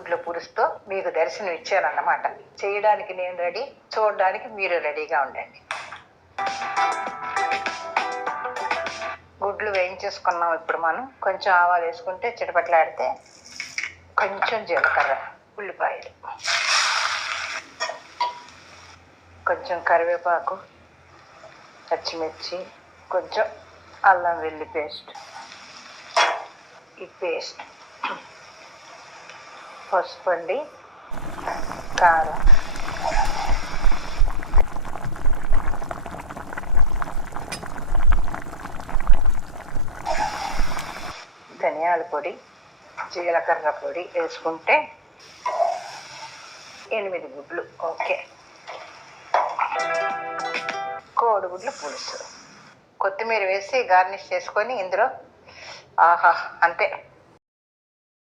కోడిగుడ్ల పులుసుతో మీకు దర్శనం ఇచ్చానన్నమాట. చేయడానికి నేను రెడీ, చూడడానికి మీరు రెడీగా ఉండండి. గుడ్లు వేయించేసుకున్నాం. ఇప్పుడు మనం కొంచెం ఆవాలు వేసుకుంటే చిటపట్లాడితే, కొంచెం జీలకర్ర, ఉల్లిపాయలు, కొంచెం కరివేపాకు, పచ్చిమిర్చి, కొంచెం అల్లం వెల్లి పేస్ట్, ఈ పేస్ట్, పసుపు అండి, కారం, ధనియాల పొడి, జీలకర్ర పొడి వేసుకుంటే 8 గుడ్లు. ఓకే, కోడిగుడ్ల పులుసు. కొత్తిమీర వేసి గార్నిష్ చేసుకొని ఇందులో, ఆహా అంతే.